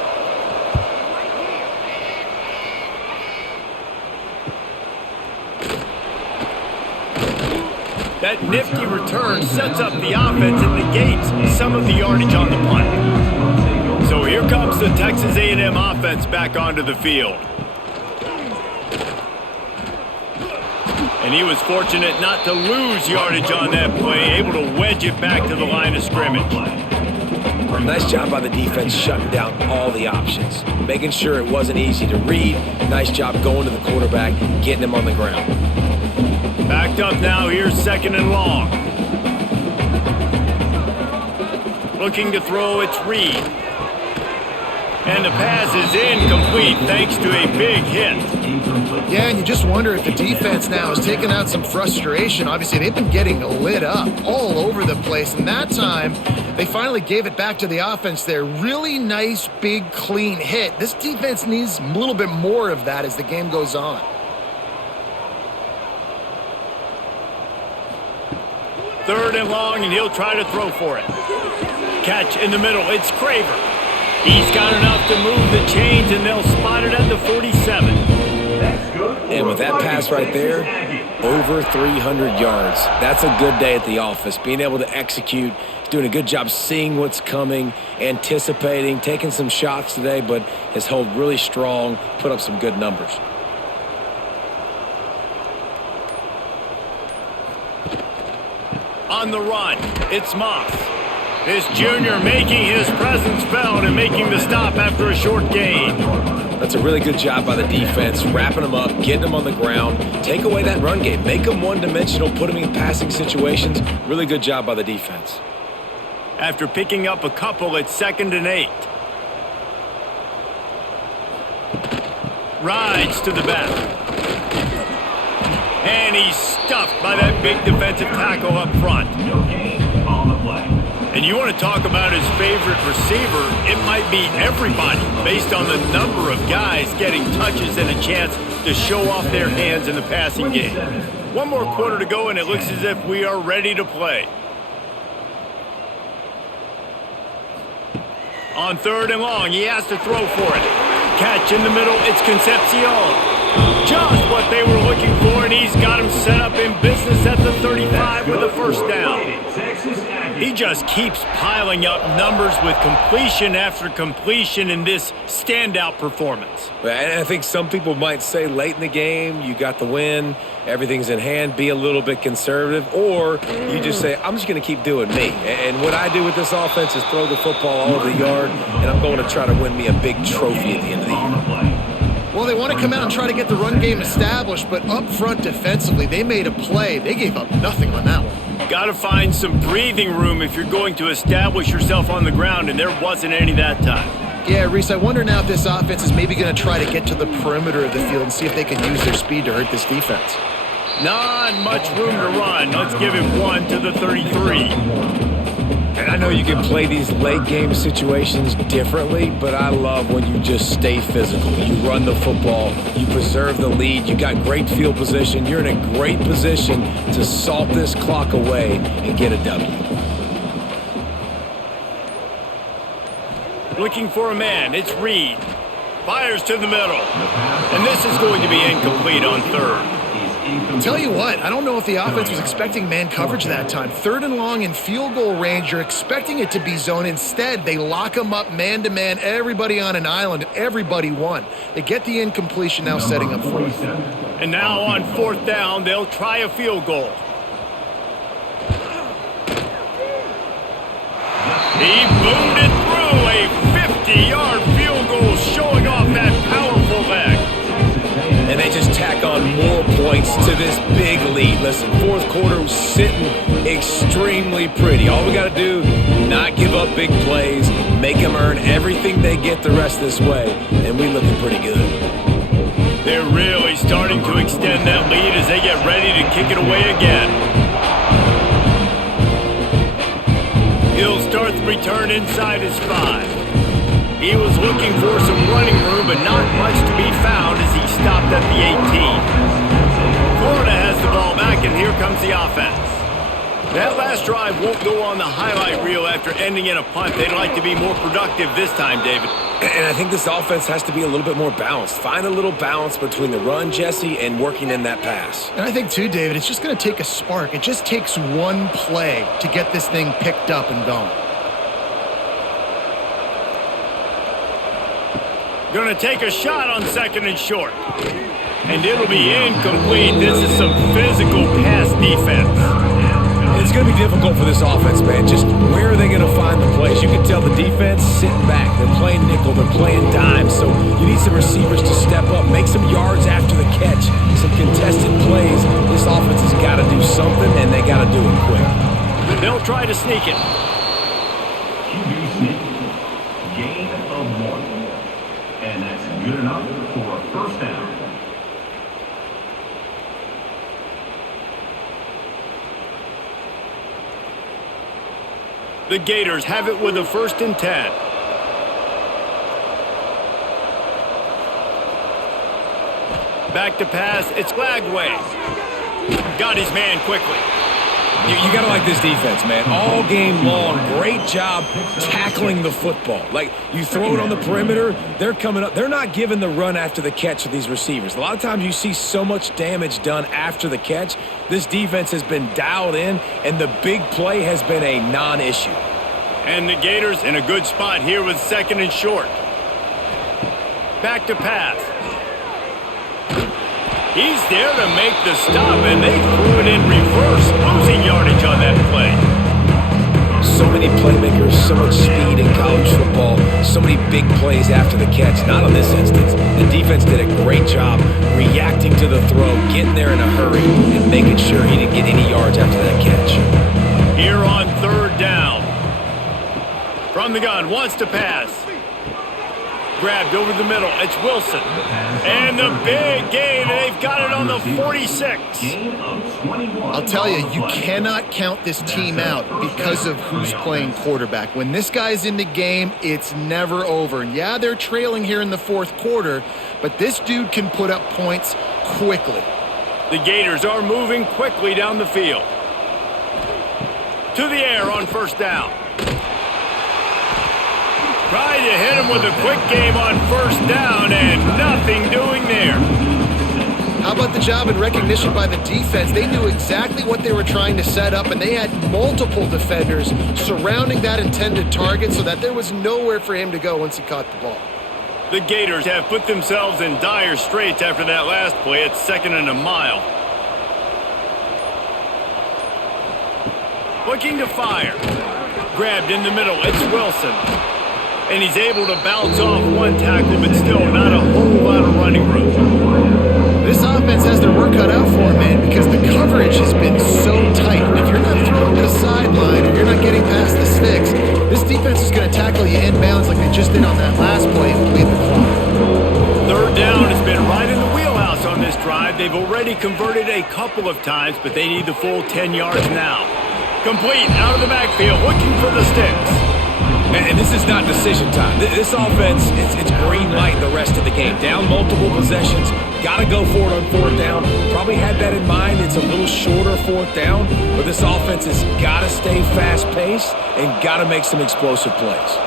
That nifty return sets up the offense and negates some of the yardage on the punt. So here comes the Texas A&M offense back onto the field. And he was fortunate not to lose yardage on that play, able to wedge it back to the line of scrimmage. Nice job by the defense shutting down all the options, making sure it wasn't easy to read. Nice job going to the quarterback, getting him on the ground. Backed up now, here's second and long. Looking to throw, it's Reed. And the pass is incomplete thanks to a big hit. Yeah, and you just wonder if the defense now is taking out some frustration. Obviously, they've been getting lit up all over the place, and that time they finally gave it back to the offense there. Really nice, big, clean hit. This defense needs a little bit more of that as the game goes on. Third and long, and he'll try to throw for it. Catch in the middle, it's Craver. He's got enough to move the chains, and they'll spot it at the 47. And with that pass right there, over 300 yards. That's a good day at the office. Being able to execute, doing a good job seeing what's coming, anticipating, taking some shots today, but has held really strong, put up some good numbers. On the run, it's Moss. This junior making his presence felt and making the stop after a short gain. That's a really good job by the defense, wrapping them up, getting them on the ground. Take away that run game. Make them one-dimensional, put them in passing situations. Really good job by the defense. After picking up a couple, it's 2nd and 8. Rides to the back. And he's stuffed by that big defensive tackle up front. No gain on the play. And you want to talk about his favorite receiver, it might be everybody based on the number of guys getting touches and a chance to show off their hands in the passing game. One more quarter to go, and it looks as if we are ready to play. On third and long, he has to throw for it. Catch in the middle, it's Concepcion. Just what they were looking for, and he's got him set up in business at the 35 with a first down. He just keeps piling up numbers with completion after completion in this standout performance. And I think some people might say late in the game, you got the win, everything's in hand, be a little bit conservative, or you just say, I'm just going to keep doing me. And what I do with this offense is throw the football all over the yard, and I'm going to try to win me a big trophy at the end of the year. Well, they want to come out and try to get the run game established, but up front defensively, they made a play. They gave up nothing on that one. Got to find some breathing room if you're going to establish yourself on the ground, and there wasn't any that time. Yeah, Reese, I wonder now if this offense is maybe going to try to get to the perimeter of the field and see if they can use their speed to hurt this defense. Not much room to run. Let's give him one to the 33. And I know you can play these late game situations differently, but I love when you just stay physical. You run the football, you preserve the lead, you got great field position, you're in a great position to salt this clock away and get a W. Looking for a man, it's Reed. Fires to the middle. And this is going to be incomplete on third. I'll tell you what, I don't know if the offense was expecting man coverage that time. 3rd and long in field goal range, you're expecting it to be zone. Instead, they lock them up man-to-man, everybody on an island, and everybody won. They get the incompletion now setting up 4th. And now on 4th down, they'll try a field goal. He boomed it through a 50-yard field goal, showing off that powerful leg. And they just tack on more points to this big lead. Listen, 4th quarter was sitting extremely pretty. All we got to do, not give up big plays, make them earn everything they get the rest this way, and we looking pretty good. They're really starting to extend that lead as they get ready to kick it away again. He'll start the return inside his 5. He was looking for some running room, but not much to be found as he stopped at the 18. Florida has the ball back, and here comes the offense. That last drive won't go on the highlight reel after ending in a punt. They'd like to be more productive this time, David. And I think this offense has to be a little bit more balanced. Find a little balance between the run, Jesse, and working in that pass. And I think, too, David, it's just going to take a spark. It just takes one play to get this thing picked up and going. Going to take a shot on 2nd and short. And it'll be incomplete. This is some physical pass defense. It's going to be difficult for this offense, man. Just where are they going to find the plays? You can tell the defense sitting back. They're playing nickel. They're playing dime. So you need some receivers to step up, make some yards after the catch, some contested plays. This offense has got to do something, and they got to do it quick. They'll try to sneak it. QB sneak. Gain of 1. And that's good enough for a first down. The Gators have it with a 1st and 10. Back to pass, it's Lagway. Got his man quickly. You got to like this defense, man. All game long, great job tackling the football. Like, you throw it on the perimeter, they're coming up. They're not giving the run after the catch to these receivers. A lot of times you see so much damage done after the catch. This defense has been dialed in, and the big play has been a non-issue. And the Gators in a good spot here with 2nd and short. Back to pass. He's there to make the stop, and they threw it in reverse, losing yardage on that play. So many playmakers, so much speed in college football, so many big plays after the catch. Not on this instance. The defense did a great job reacting to the throw, getting there in a hurry, and making sure he didn't get any yards after that catch. Here on 3rd down. From the gun, wants to pass. Grabbed over the middle, it's Wilson. And the big gain, they've got it on the 46. I'll tell you, you cannot count this team out because of who's playing quarterback. When this guy's in the game, it's never over. And yeah, they're trailing here in the 4th quarter, but this dude can put up points quickly. The Gators are moving quickly down the field. To the air on 1st down. Tried to hit him with a quick game on 1st down, and nothing doing there. about the job and recognition by the defense? They knew exactly what they were trying to set up, and they had multiple defenders surrounding that intended target so that there was nowhere for him to go once he caught the ball. The Gators have put themselves in dire straits after that last play. It's 2nd and a mile. Looking to fire. Grabbed in the middle. It's Wilson. And he's able to bounce off one tackle, but still not a whole lot of running room. This offense has their work cut out for them, man, because the coverage has been so tight. And if you're not throwing to the sideline or you're not getting past the sticks, this defense is going to tackle you inbounds like they just did on that last play and bleed the clock. 3rd down has been right in the wheelhouse on this drive. They've already converted a couple of times, but they need the full 10 yards now. Complete out of the backfield, looking for the sticks. And this is not decision time. This offense, it's green light the rest of the game. Down multiple possessions, got to go for it on 4th down. Probably had that in mind. It's a little shorter 4th down, but this offense has got to stay fast-paced and got to make some explosive plays.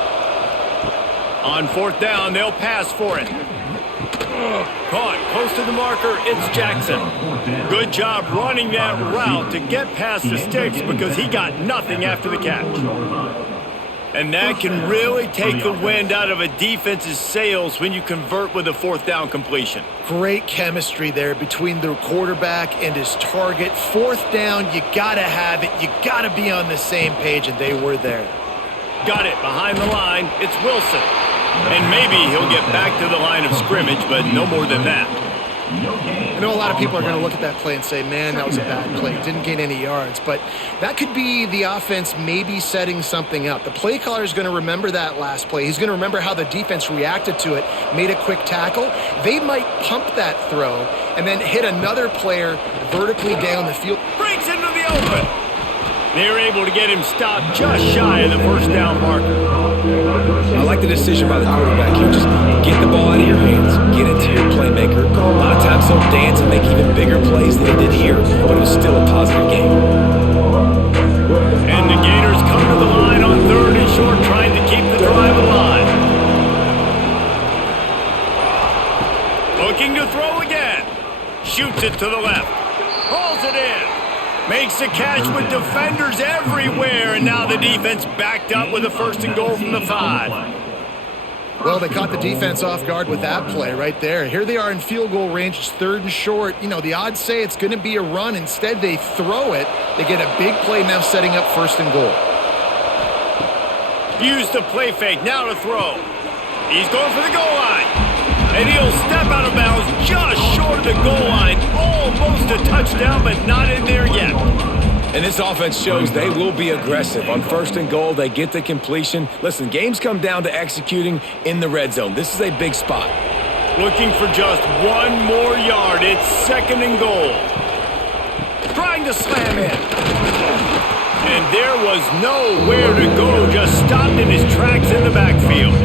On 4th down, they'll pass for it. Caught close to the marker, it's Jackson. Good job running that route to get past the sticks because he got nothing after the catch. And that can really take the wind out of a defense's sails when you convert with a 4th down completion. Great chemistry there between the quarterback and his target. 4th down, you got to have it. You got to be on the same page, and they were there. Got it behind the line. It's Wilson. And maybe he'll get back to the line of scrimmage, but no more than that. I know a lot of people are going to look at that play and say, man, that was a bad play. Didn't gain any yards. But that could be the offense maybe setting something up. The play caller is going to remember that last play. He's going to remember how the defense reacted to it, made a quick tackle. They might pump that throw and then hit another player vertically down the field. Breaks into the open. They're able to get him stopped just shy of the 1st down marker. I like the decision by the quarterback here. Just get the ball out of your hands. Get it to your playmaker. A lot of times they'll dance and make even bigger plays than they did here, but it was still a positive game. And the Gators come to the line on 3rd and short, trying to keep the drive alive. Looking to throw again. Shoots it to the left. Hauls it in. Makes the catch with defenders everywhere, and now the defense backed up with a 1st and goal from the 5. Well, they caught the defense off guard with that play right there. Here they are in field goal range. It's 3rd and short. You know, the odds say it's going to be a run. Instead, they throw it. They get a big play now setting up 1st and goal. Use the play fake, now to throw. He's going for the goal line. And he'll step out of bounds just short of the goal line. Almost a touchdown, but not in there yet. And this offense shows they will be aggressive. On 1st and goal, they get the completion. Listen, games come down to executing in the red zone. This is a big spot. Looking for just one more yard. It's 2nd and goal. Trying to slam in. And there was nowhere to go. Just stopped in his tracks in the backfield.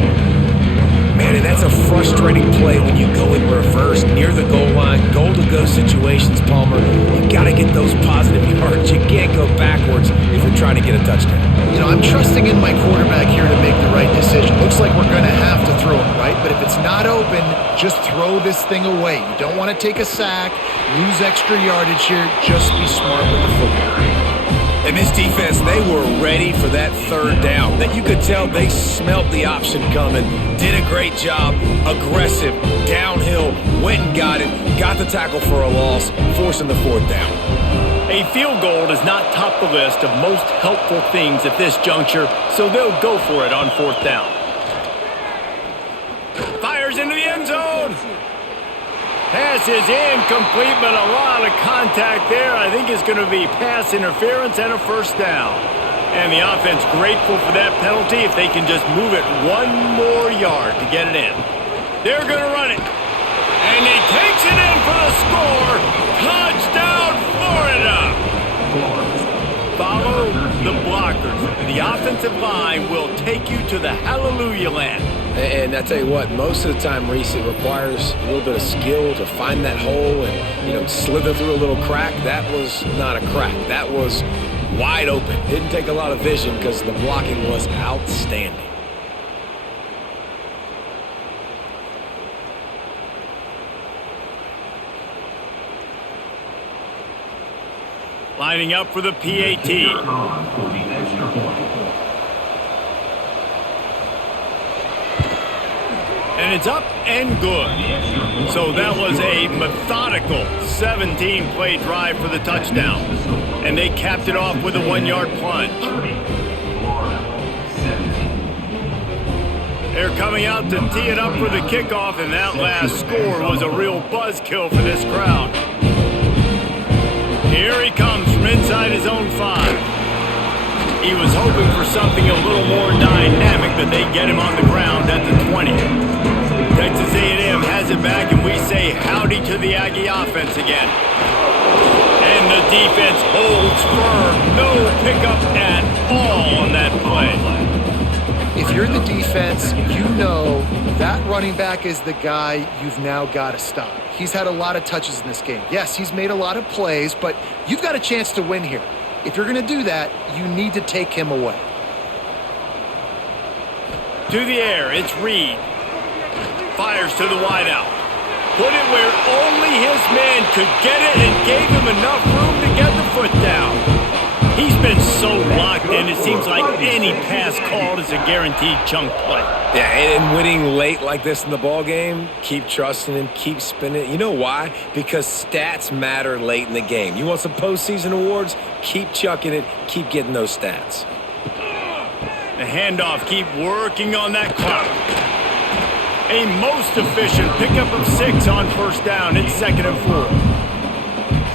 Man, and that's a frustrating play when you go in reverse near the goal line, goal-to-go situations, Palmer. You got to get those positive yards. You can't go backwards if you're trying to get a touchdown. You know, I'm trusting in my quarterback here to make the right decision. Looks like we're going to have to throw it, right? But if it's not open, just throw this thing away. You don't want to take a sack, lose extra yardage here. Just be smart with the football. And this defense, they were ready for that 3rd down. That you could tell they smelt the option coming. Did a great job. Aggressive, downhill, went and got it. Got the tackle for a loss, forcing the 4th down. A field goal does not top the list of most helpful things at this juncture, so they'll go for it on 4th down. Fires into the end zone. Pass is incomplete, but a lot of contact there. I think it's going to be pass interference and a 1st down. And the offense grateful for that penalty if they can just move it one more yard to get it in. They're going to run it. And he takes it in for the score. Touchdown, Florida. Follow the blockers. The offensive line will take you to the hallelujah land. And I tell you what, most of the time, Reese, it requires a little bit of skill to find that hole and, you know, slither through a little crack. That was not a crack. That was wide open. Didn't take a lot of vision because the blocking was outstanding. Lining up for the PAT. On for the extra point. And it's up and good. So that was a methodical 17-play drive for the touchdown. And they capped it off with a 1-yard plunge. They're coming out to tee it up for the kickoff, and that last score was a real buzzkill for this crowd. Here he comes from inside his own 5. He was hoping for something a little more dynamic, but they get him on the ground at the 20. Texas A&M has it back, and we say howdy to the Aggie offense again. And the defense holds firm. No pickup at all on that play. If you're the defense, you know that running back is the guy you've now got to stop. He's had a lot of touches in this game. Yes, he's made a lot of plays, but you've got a chance to win here. If you're going to do that, you need to take him away. To the air, it's Reed. Fires to the wideout. Put it where only his man could get it and gave him enough room to get the foot down. He's been so locked in, it seems like any pass called is a guaranteed chunk play. Yeah, and winning late like this in the ball game, keep trusting him, keep spinning. You know why? Because stats matter late in the game. You want some postseason awards? Keep chucking it, keep getting those stats. The handoff, keep working on that clock. A most efficient pickup of 6 on first down. It's 2nd and 4.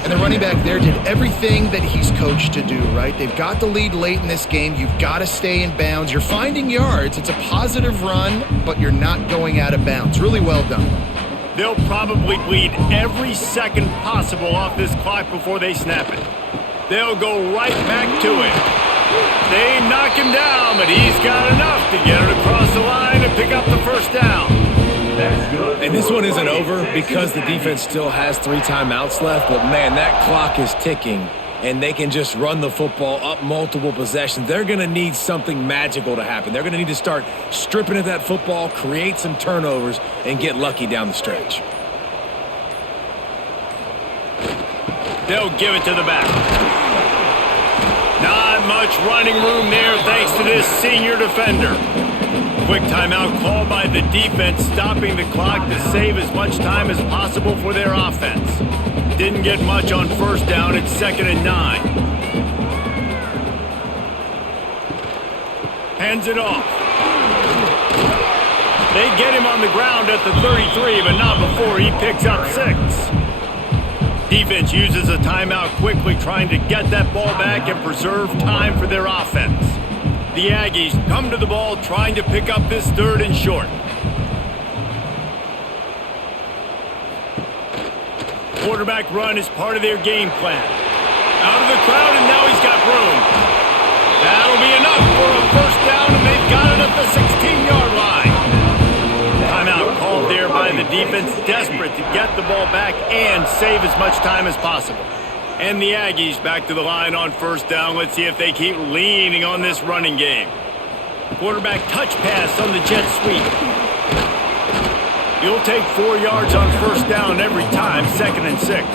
And the running back there did everything that he's coached to do, right? They've got the lead late in this game. You've got to stay in bounds. You're finding yards. It's a positive run, but you're not going out of bounds. Really well done. They'll probably bleed every second possible off this clock before they snap it. They'll go right back to it. They knock him down, but he's got enough to get it across the line and pick up the first down. And this one isn't over because the defense still has 3 timeouts left, but man, that clock is ticking, and they can just run the football up multiple possessions. They're going to need something magical to happen. They're going to need to start stripping at that football, create some turnovers, and get lucky down the stretch. They'll give it to the back. Not much running room there thanks to this senior defender. Quick timeout called by the defense, stopping the clock to save as much time as possible for their offense. Didn't get much on first down. It's 2nd and 9. Hands it off. They get him on the ground at the 33, but not before he picks up 6. Defense uses a timeout quickly, trying to get that ball back and preserve time for their offense. The Aggies come to the ball trying to pick up this 3rd and short. Quarterback run is part of their game plan. Out of the crowd, and now he's got room. That'll be enough for a first down, and they've got it at the 16-yard line. Timeout called there by the defense, desperate to get the ball back and save as much time as possible. And the Aggies back to the line on first down. Let's see if they keep leaning on this running game. Quarterback touch pass on the jet sweep. You'll take 4 yards on first down every time, 2nd and 6.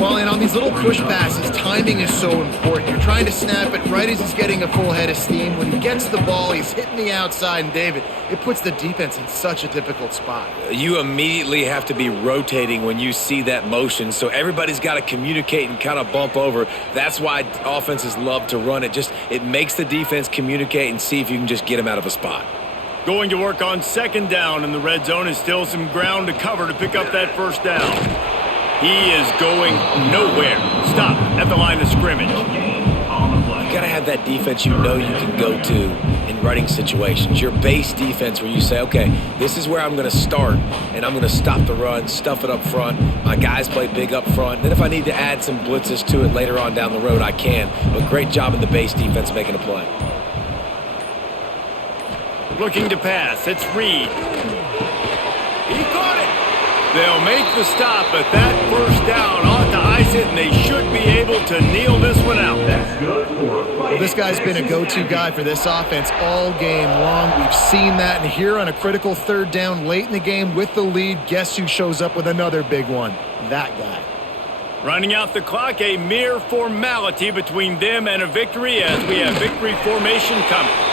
Well, and on these little push passes, timing is so important. You're trying to snap it right as he's getting a full head of steam. When he gets the ball, he's hitting the outside, and David, it puts the defense in such a difficult spot. You immediately have to be rotating when you see that motion, so everybody's got to communicate and kind of bump over. That's why offenses love to run it. It makes the defense communicate and see if you can just get them out of a spot. Going to work on 2nd down in the red zone, and still some ground to cover to pick up that first down. He is going nowhere. Stop at the line of scrimmage. You got to have that defense you know you can go to in running situations. Your base defense where you say, okay, this is where I'm going to start, and I'm going to stop the run, stuff it up front. My guys play big up front. Then if I need to add some blitzes to it later on down the road, I can. But great job in the base defense making a play. Looking to pass. It's Reed. He caught it. They'll make the stop, but that first down ought to ice it, and they should be able to kneel this one out. That's good for a Well, this guy's been a go-to guy for this offense all game long. We've seen that, and here on a critical 3rd down late in the game with the lead, guess who shows up with another big one? That guy. Running out the clock, a mere formality between them and a victory as we have victory formation coming.